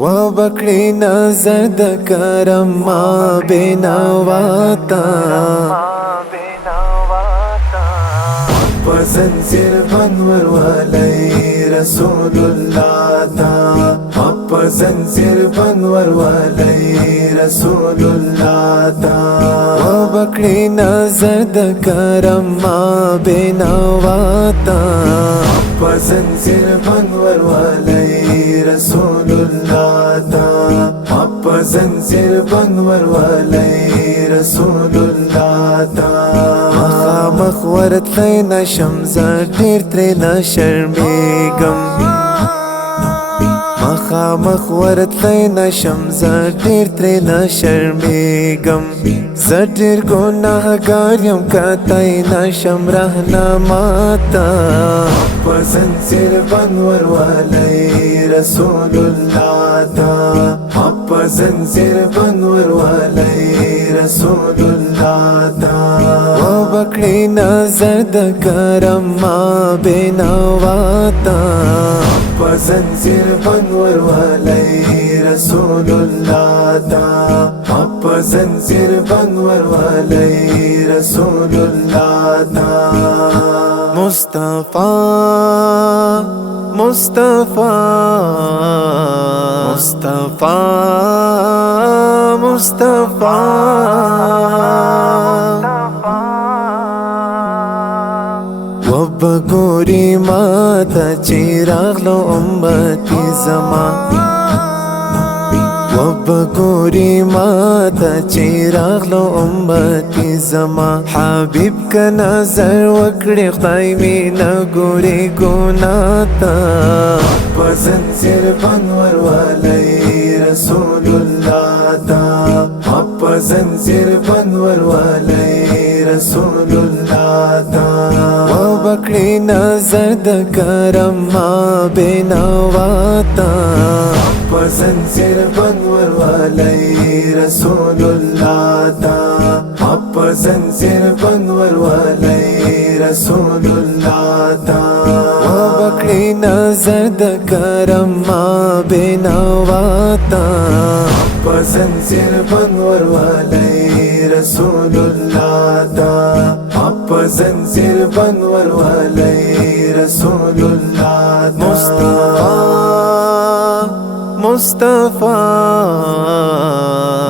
وبکړی نظر د کرم ما بینواتا پزنزیر بنور والی رسول اللہ تا پزنزیر بنور والی رسول اللہ تا وبکړی نظر د کرم ما بینواتا پزنزیر بنور والی رسول اللہ تا پزنزیر بنور والی رسول اللہ تا مخورت لینا شمزا ډیر ترنا شرمیږم مخورت لینا شمزا ډیر ترنا شرمیږم زه ډیر ګناهګار یم کتای نشم رهنماتا پزنزیر بنور والی رسول اللہ تا پزنزیر بنور والی رسول اللہ تا وبکړی نظر د کرم ما بینواتا پزنزیر بنور والی رسول اللہ تا پزنزیر بنور والی رسول اللہ تا مصطفیٰ مصطفیٰ مصطفیٰ مصطفیٰ وبګوري ماته چې راغلو امتي زما وبګوري ماته چې راغلو امتي زما حبيب که نظر وکړي خدای مې نه ګوري ګناه ته پزنزیر بنور والی رسول اللہ تا پزنزیر بنور والی رسول اللہ تا وبکړی نظر د کرم ما بینواتا پزنزیر بنور والی رسول اللہ تا پزنزیر بنور والی رسول اللہ تا وبکړی نظر د کرم ما بینواتا پزنزیر بنور والی رسول اللہ تا پزنزیر بنور والی رسول اللہ تا مصطفیٰ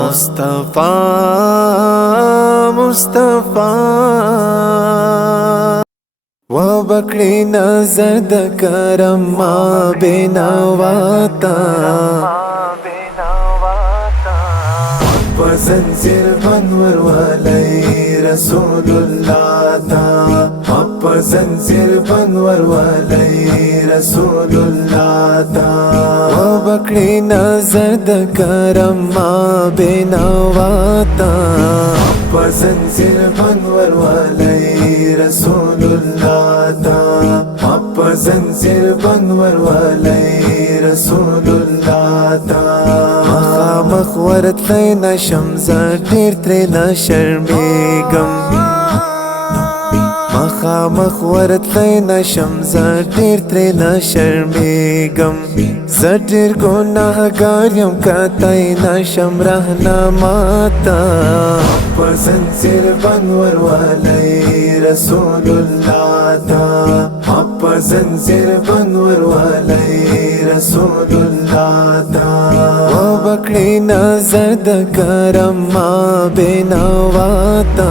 مصطفیٰ مصطفیٰ وبکړی نظر د کرم ما بینواتا پزنزیر بنور والی رسول اللہ تا پزنزیر بنور والی رسول اللہ تا وبکړی نظر د کرم ما بینواتا پزنزیر بنور والی رسول اللہ تا پزنزیر بنور والی رسول اللہ تا مخورت لینا شمزا ډیر ترنا شرمیږم مخورت لینا شمزا ډیر ترنا شرمیږم زه ډیر ګناهګار یم کتای نشم رهنماتا پزنزیر بنور والی رسول اللہ تا پزنزیر بنور والی رسول اللہ تا وبکړی نظر د کرم ما بینواتا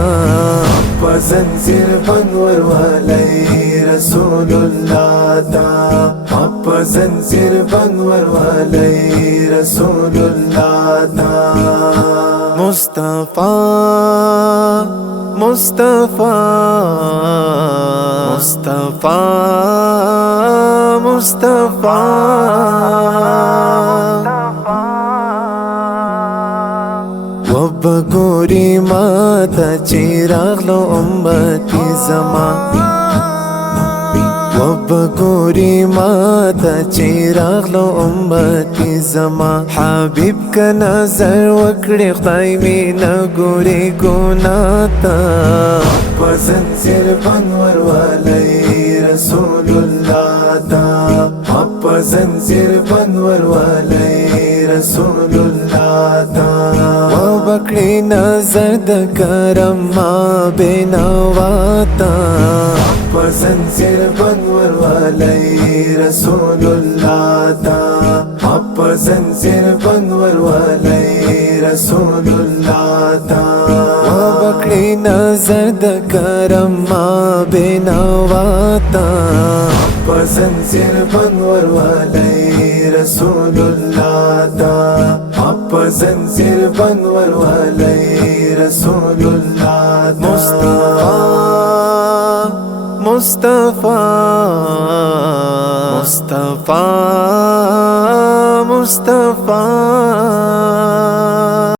پزنزیر بنور والی رسول اللہ تا پزنزیر بنور والی رسول اللہ تا مصطفیٰ مصطفیٰ مصطفیٰ مصطفیٰ وبګوري ماته چې راغلو امتي زما وبګوري ماته چې راغلو امتي زما حبيب که نظر وکړي خدای مې نه ګوري ګناه ته پزنزیر بنور والی رسول اللہ تا پزنزیر بنور والی रसूलुल्लाह ता वबकड़ी नजर द करम माँ बेनवाता पसंद बनवर वाले रसूलुल्लाह ता पसंद बनवर वाले रसूलुल्लाह ता वबकड़ी नजर द करम माँ बेनवाता पसंद बनवर वाले रसूलुल्लाह ता पसंद बनवर वाले रसूलुल्लाह मुस्तफा मुस्तफा मुस्तफा मुस्तफा